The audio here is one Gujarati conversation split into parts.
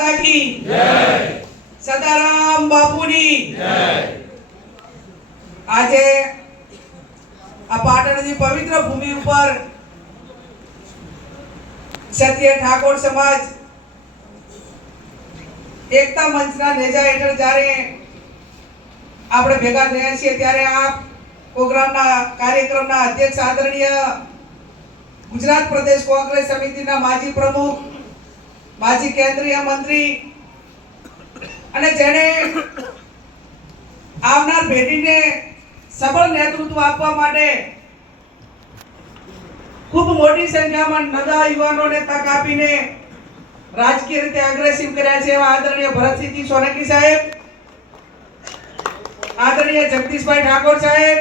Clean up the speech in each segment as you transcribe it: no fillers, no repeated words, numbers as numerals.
की जय, सदाराम बापूनी जय। આજે આ પાટણની પવિત્ર ભૂમિ ઉપર ક્ષત્રિય ઠાકોર સમાજ એકતા મંચના નેજા હેઠળ જ્યારે આપણે ભેગા થયા છીએ ત્યારે આ પ્રોગ્રામના કાર્યક્રમના અધ્યક્ષ આદરણીય ગુજરાત પ્રદેશ કોંગ્રેસ સમિતિના માજી પ્રમુખ, માજી કેન્દ્રીય મંત્રી અને જેણે આવનાર પેઢીને સબળ નેતૃત્વ આપવા માટે ખૂબ મોટી સંખ્યામાં નવા યુવાનોને તક આપીને રાજકીય રીતે અગ્રેસિવ કર્યા છે એવા આદરણીય ભરતસિંહજી સોલંકી સાહેબ, આદરણીય જગદીશભાઈ ઠાકોર સાહેબ,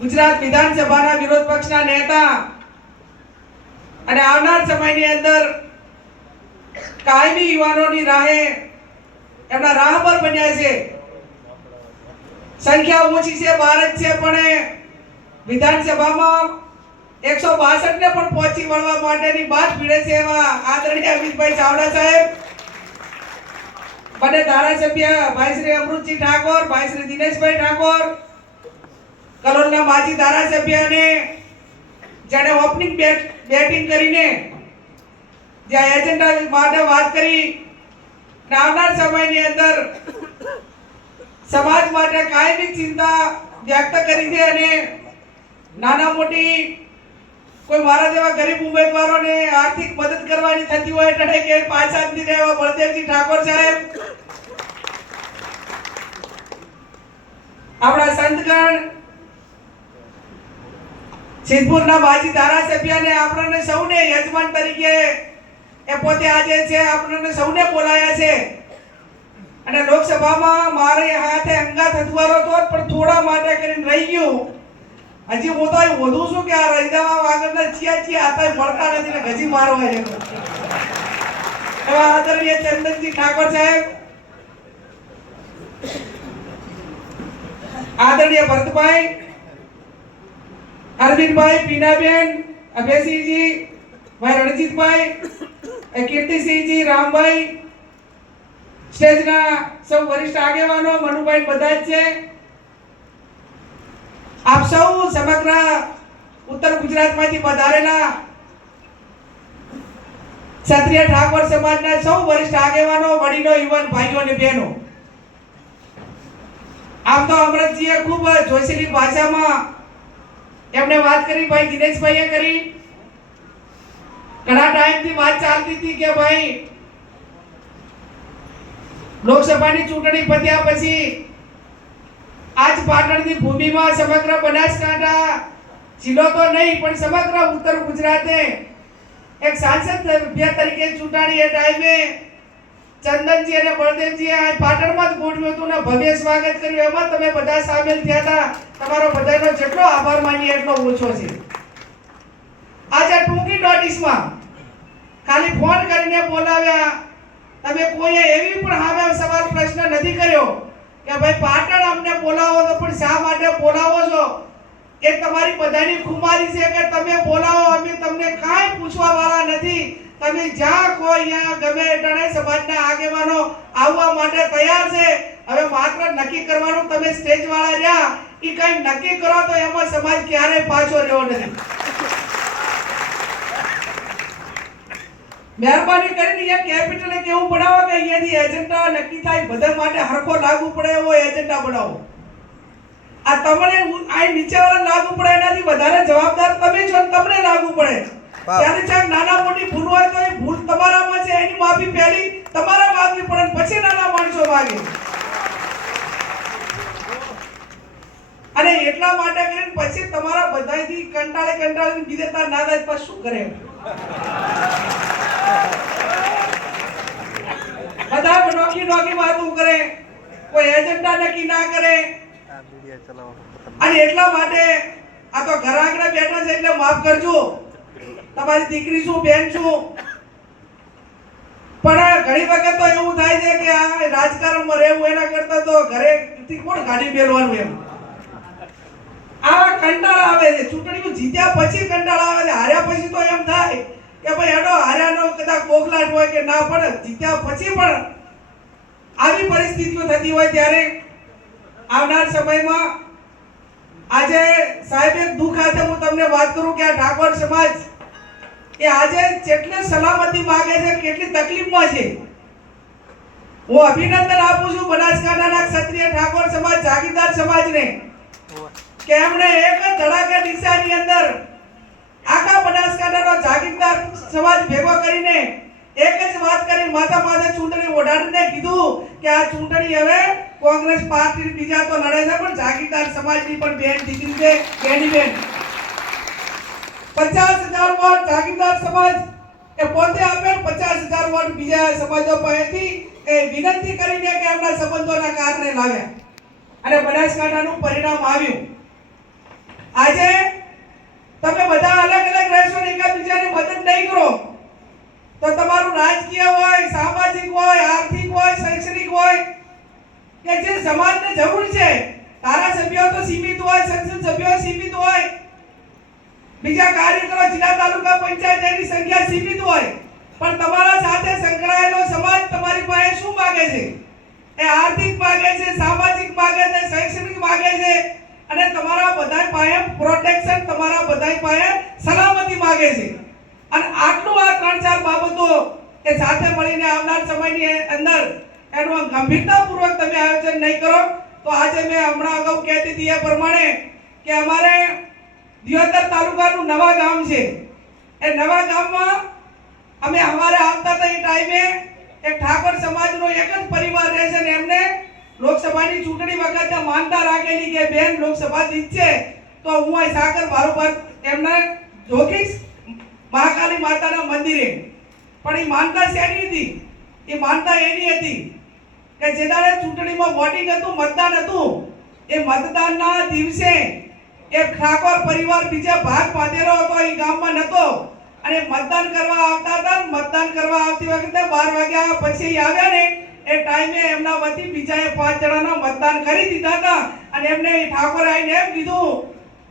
ગુજરાત વિધાનસભાના વિરોધ પક્ષના નેતા અને આવનાર સમયની અંદર કાયમી યુવાનોની રાહે એમના રાહબર બન્યા છે। સંખ્યા ઓછી છે, 12 છે, પણ વિધાનસભામાં 162 ને પણ પહોંચી વળવા માટેની વાત ભીડે છે એવા આદરણીય અમિતભાઈ ચાવડા સાહેબ, બંને ધારાસભ્ય ભાઈ શ્રી અમૃતજી ઠાકોર, ભાઈ શ્રી દિનેશભાઈ ઠાકોર, કલોલના માજી ધારાસભ્ય અને જેણે ઓપનિંગ બેટિંગ કરીને જે એજન્ડા માટે વાત કરી આવનાર સમયની અંદર સમાજ માટે કાયમી ચિંતા વ્યક્ત કરી છે અને નાના મોટી કોઈ મારા જેવા ગરીબ ઉમેદવારોને આર્થિક મદદ કરવાની થતી હોય એટલે કે પાછા નથી રહેવા બળદેવજી ઠાકોર સાહેબ, આપણા સંતગણ સિદ્ધપુરના માજી ધારાસભ્ય અને આપણને સૌને યજમાન તરીકે એ પોતે આજે છે આપણને સૌને બોલાયા છે અને લોકસભામાં મારે હાથે અંગાત હથવારો તો પણ થોડા માટે કરીને રહી ગયું। હજી હું તો વધુ છું કે આ રૈદામાં આગળના ચિયા આતા મળતા નથી ને ગજી મારવા છે એવા આદરણીય ચંદનજી ઠાકોર સાહેબ, આદરણીય ભરતભાઈ, અરવિંદભાઈ, પીનાબેન, અભયસિંહજી, ભાઈ રણજીતભાઈ, કીર્તિસિંહજી, રામભાઈ, સ્ટેજના સૌ વરિષ્ઠ આગેવાનો, મનુભાઈ બધા જ છે। આપ સૌ સમગ્ર ઉત્તર ગુજરાતમાંથી પધારેલા ક્ષત્રિય ઠાકોર સમાજના સૌ વરિષ્ઠ આગેવાનો, વડીલો, યુવાન ભાઈઓ અને બહેનો, આમ તો અમૃતજીએ ખૂબ જોશીલી ભાષામાં એમણે વાત કરી, ભાઈ દિનેશભાઈએ કરી, ઘણા ટાઈમથી વાત ચાલતી હતી કે ભાઈ લોકસભાની ચૂંટણી પત્યા પછી આજ પાટણની ભૂમિમાં સમગ્ર બનાસકાંઠા જિલ્લો તો નહીં પણ સમગ્ર ઉત્તર ગુજરાતે એક સાંસદ સભ્ય તરીકે ચૂંટાણી એ ટાઈમે ચંદનજી અને બળદેવજીએ આ પાટણમાં જ ગોઠવ્યું હતું ને ભવ્ય સ્વાગત કર્યું, એમાં તમે બધા સામેલ થયા હતા। તમારો બધાનો જેટલો આભાર માનીએ એટલો ઓછો છે। આજે ટૂંકી નોટિસમાં ખાલી ફોન કરીને બોલાવ્યા, તમે કોઈએ એવી પણ સામે સવાલ પ્રશ્ન નથી કર્યો કે ભાઈ પાટણ અમને બોલાવો તો પણ શા માટે બોલાવો છો? એ તમારી બધાની ખુમારી છે કે તમે બોલાવો, અમે તમને કાંઈ પૂછવા વાળા નથી। તમે જ્યાં કોઈ અહીંયા ગમે એટલા સમાજના આગેવાનો આવવા માટે તૈયાર છે। હવે માત્ર નક્કી કરવાનું તમે સ્ટેજ વાળા રહ્યા, એ કંઈ નક્કી કરો તો એમાં સમાજ ક્યારેય પાછો રહ્યો નથી। મહેરબાની કરીને એ કેપિટલ કેવું બનાવો કે અહીંયાથી એજન્ડા નક્કી થાય, બધા માટે હરખો લાગુ પડે એવો એજન્ડા બનાવો। આ તમને આ નીચેવાળા લાગુ પડે એનાથી વધારે જવાબદાર તમે છો, તમને લાગુ પડે। ત્યારે ચાક નાના મોટી ભૂલ હોય તો એ ભૂલ તમારામાં છે, એની માફી પહેલી તમારે માંગવી પડે, પછી નાના માણસો માંગે। અને એટલા માટે કરીને પછી તમારા બધાથી કંટાળીને બીજેતા ના થાય પછી શું કરે? બધા નોકી વાતો કરે, કોઈ એજન્ડા નક્કી ના કરે। અને એટલા માટે આ તો ઘર આગળ બેઠા છે એટલે માફ કરજો, તમારી દીકરી શું, બેન શું, પણ ઘણી વખત તો એવું થાય છે કે આ રાજકારણમાં રહેવું એના કરતા તો ઘરેથી કોણ ગાડી બેલવાનું એમ આવા કંટાળા આવે છે। ચૂંટણીઓ જીત્યા પછી કંટાળા આવે છે, હાર્યા પછી તો એમ થાય કે ભાઈ હેડો હાર્યાનો કદાચ બોગલાટ હોય કે ના પડે, જીત્યા પછી પણ આવી પરિસ્થિતિઓ થતી હોય ત્યારે આવનાર સમયમાં આજે સાહેબ એક દુઃખ સાથે હું તમને વાત કરું કે આ ઠાકોર સમાજ એ આજે જેટલી સલામતી માંગે છે, કેટલી તકલીફમાં છે. હું અભિનંદન આપું છું બનાસકાંઠાના ક્ષત્રિય ઠાકોર સમાજ, જાગીરદાર સમાજને કે એમણે એક જ ધડાકે દિશાની અંદર આખા બનાસકાંઠાનો જાગીરદાર સમાજ ભેગો કરીને એક જ વાત કરી, માથા માથે ચૂંટણી ઓઢાડીને કીધું કે આ ચૂંટણી હવે કોંગ્રેસ પાર્ટી બીજા તો લડે છે પણ જાગીરદાર સમાજની પણ બેન દીકરી છે, બેની બેન 50,000 વોટ જાગીરદાર સમાજ એ પોતે આપે, 50,000 વોટ બીજા સમાજો પાસેથી એ વિનંતી કરીને કે એમના સંબંધોના કારણે લાવ્યા અને બનાસકાંઠાનું પરિણામ આવ્યું. આજે તમે બધા અલગ અલગ રહેશો ને એકબીજાને મદદ નહીં કરો તો તમારું રાજકીય હોય, સામાજિક હોય, આર્થિક હોય, શૈક્ષણિક હોય કે જે સમાજને જરૂર છે, ધારાસભ્યો તો સીમિત હોય, સંસદ સભ્યો સીમિત હોય, બીજા કાર્યકરો જિલ્લા તાલુકા પંચાયત એની સંખ્યા સીમિત હોય, પણ તમારા સાથે સંકળાયેલો સમાજ તમારી પાસે શું માંગે છે? એ આર્થિક માંગે છે, સામાજિક માંગે છે, શૈક્ષણિક માંગે છે અને તમારા બધા પાસે પ્રોટેક્શન, તમારા બધા પાસે સલામતી માંગે છે. અને આટલું આ 3-4 બાબતો એ સાથે મળીને આવનાર સમયની અંદર એનું ગંભીરતાપૂર્વક તમે આયોજન નહીં કરો તો આજે મેં હમણાં અગાઉ કહેતી હતી એ પ્રમાણે કે અમારે દિયોદર તાલુકાનું નવા ગામ છે. એ નવા ગામમાં અમે અમારે આવતા હતા એ ટાઈમે એક ઠાકોર સમાજનો એક જ પરિવાર રહે છે ને એમને લોકસભાની ચૂંટણી વખતે માનતા રાખેલી કે બેન લોકસભા જીતશે તો હું આ સાગર બારોબાર એમને જોખીશ મહાકાલી માતાના મંદિરે. પણ એ માનતા શેની હતી? એ માનતા એની હતી કે જે દાડે ચૂંટણીમાં વોટિંગ હતું, મતદાન હતું, એ મતદાનના દિવસે એ ઠાકોર પરિવાર બીજા ભાગ પાડેલો હતો, એ ગામમાં નતો અને મતદાન કરવા આવતા હતા. મતદાન કરવા આવતી વખતે 12 વાગ્યા પછી આવ્યા ને એ ટાઈમે એમના વતી બીજાએ 5 જણાનો મતદાન કરી દીધા હતા અને એમને ઠાકોર આવીને એમ કીધું,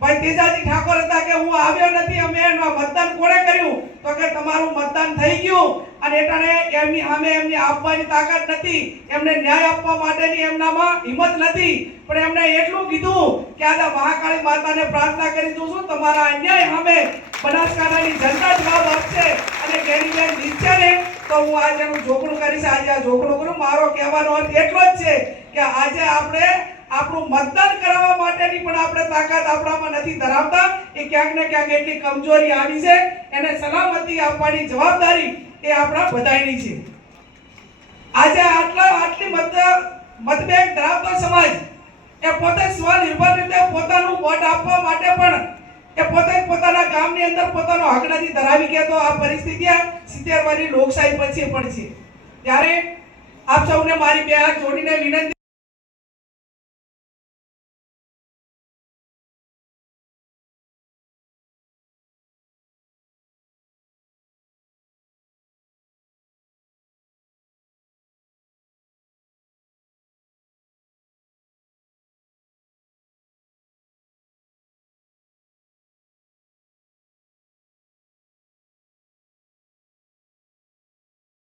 ભાઈ તેજાજી ઠાકોર હતા કે હું આવ્યો નથી, અમે મતદાન કોણે કર્યું? તો કે તમારું મતદાન થઈ ગયું અને એટાણે એમની સામે એમની આપવાની તાકાત નથી, એમને ન્યાય આપવા માટેની એમનામાં હિંમત નથી, પણ એમણે એટલું કીધું કે આજે મહાકાળી માતાને પ્રાર્થના કરી દઉં છું તમારા અન્યાય સામે બનાસકાંઠાની જનતા જવાબ આપશે અને કેની બેન જીતશે ને તો હું આજે એનું જોખણું કરીશ. આજે આ જોખણું કરું. મારો કહેવાનો અર્થ એટલો જ છે કે આજે આપણે આપણું મતદાન કરાવવા માટેની પણ આપણે તાકાત આપણામાં નથી ધરાવતા. એ ક્યાંક ને ક્યાંક એટલી કમજોરી આવી છે, એને સલામતી આપવાની જવાબદારી એ આપણા બધાની છે. આજે આટલી મતબેંક ધરાવતો સમાજ એ પોતે સ્વનિર્ભર રીતે પોતાનું વોટ આપવા માટે પણ એ પોતે પોતાના ગામની અંદર પોતાનો હક નથી ધરાવી કે તો આ પરિસ્થિતિ 70 વર્ષની લોકશાહી પછી પણ છે. ત્યારે આપ સૌને મારી બે હાથ જોડીને વિનંતી